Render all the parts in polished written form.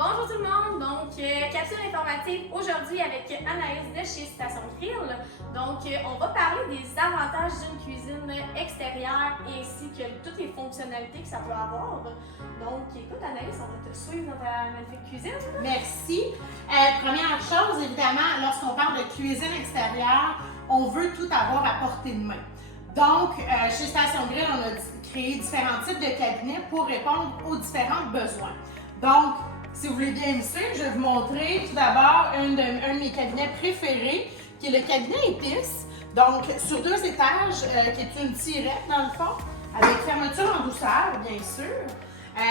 Bonjour tout le monde, donc capsule informative aujourd'hui avec Anaïs de chez Station Grill. Donc on va parler des avantages d'une cuisine extérieure ainsi que toutes les fonctionnalités que ça peut avoir. Donc écoute Anaïs, on va te suivre dans ta magnifique cuisine. Merci. Première chose, évidemment, lorsqu'on parle de cuisine extérieure, on veut tout avoir à portée de main. Donc, chez Station Grill, on a créé différents types de cabinets pour répondre aux différents besoins. Donc, si vous voulez bien me suivre, je vais vous montrer tout d'abord un de mes cabinets préférés, qui est le cabinet épices. Donc, sur 2 étages, qui est une tirette dans le fond, avec fermeture en douceur, bien sûr.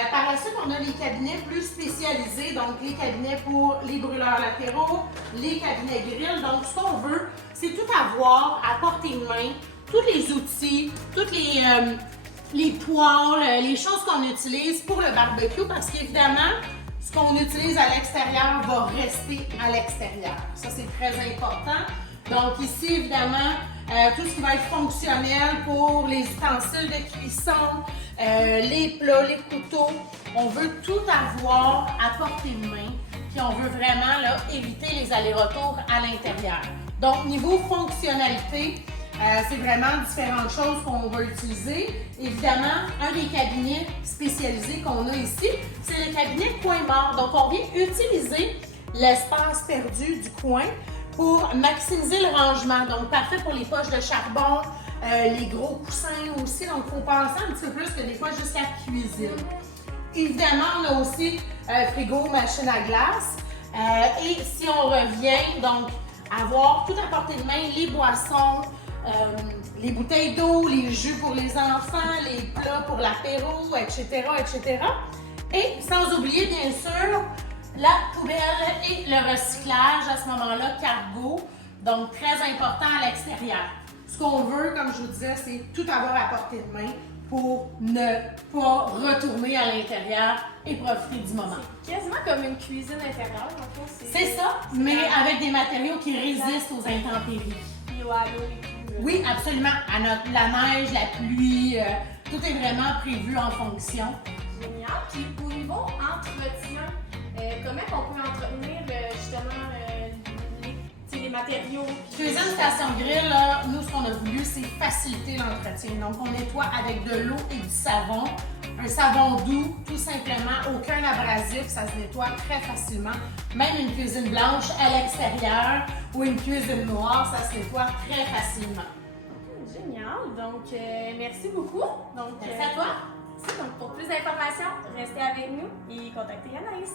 Par la suite, on a les cabinets plus spécialisés, donc les cabinets pour les brûleurs latéraux, les cabinets grill. Donc, ce qu'on veut, c'est tout avoir à portée de main, tous les outils, toutes les poêles, les choses qu'on utilise pour le barbecue, parce qu'évidemment, ce qu'on utilise à l'extérieur va rester à l'extérieur. Ça, c'est très important. Donc ici, évidemment, tout ce qui va être fonctionnel pour les ustensiles de cuisson, les plats, les couteaux, on veut tout avoir à portée de main, puis on veut vraiment là, éviter les allers-retours à l'intérieur. Donc, niveau fonctionnalité, c'est vraiment différentes choses qu'on va utiliser. Évidemment, un des cabinets spécialisés qu'on a ici, c'est le cabinet coin mort. Donc, on vient utiliser l'espace perdu du coin pour maximiser le rangement. Donc, parfait pour les poches de charbon, les gros coussins aussi. Donc, il faut penser un petit peu plus que des fois juste la cuisine. Évidemment, on a aussi frigo, machine à glace. Et si on revient, donc, avoir tout à portée de main, les boissons, les bouteilles d'eau, les jus pour les enfants, les plats pour l'apéro, etc., etc. Et sans oublier, bien sûr, la poubelle et le recyclage à ce moment-là, cargo, donc très important à l'extérieur. Ce qu'on veut, comme je vous disais, c'est tout avoir à portée de main pour ne pas retourner à l'intérieur et profiter du moment. C'est quasiment comme une cuisine intérieure, en fait. C'est ça, mais avec des matériaux qui résistent aux intempéries. Puis à l'eau et tout. Oui, absolument. La neige, la pluie, tout est vraiment prévu en fonction. Génial. Puis au niveau entretien, comment on peut entretenir justement les matériaux? Cuisine Station Grill, là, nous, ce qu'on a voulu, c'est faciliter l'entretien. Donc, on nettoie avec de l'eau et du savon. Un savon doux, tout simplement, aucun abrasif, ça se nettoie très facilement. Même une cuisine blanche à l'extérieur ou une cuisine noire, ça se nettoie très facilement. Génial. Donc, merci beaucoup. Donc, Merci à toi. Donc, pour plus d'informations, restez avec nous et contactez Anaïs.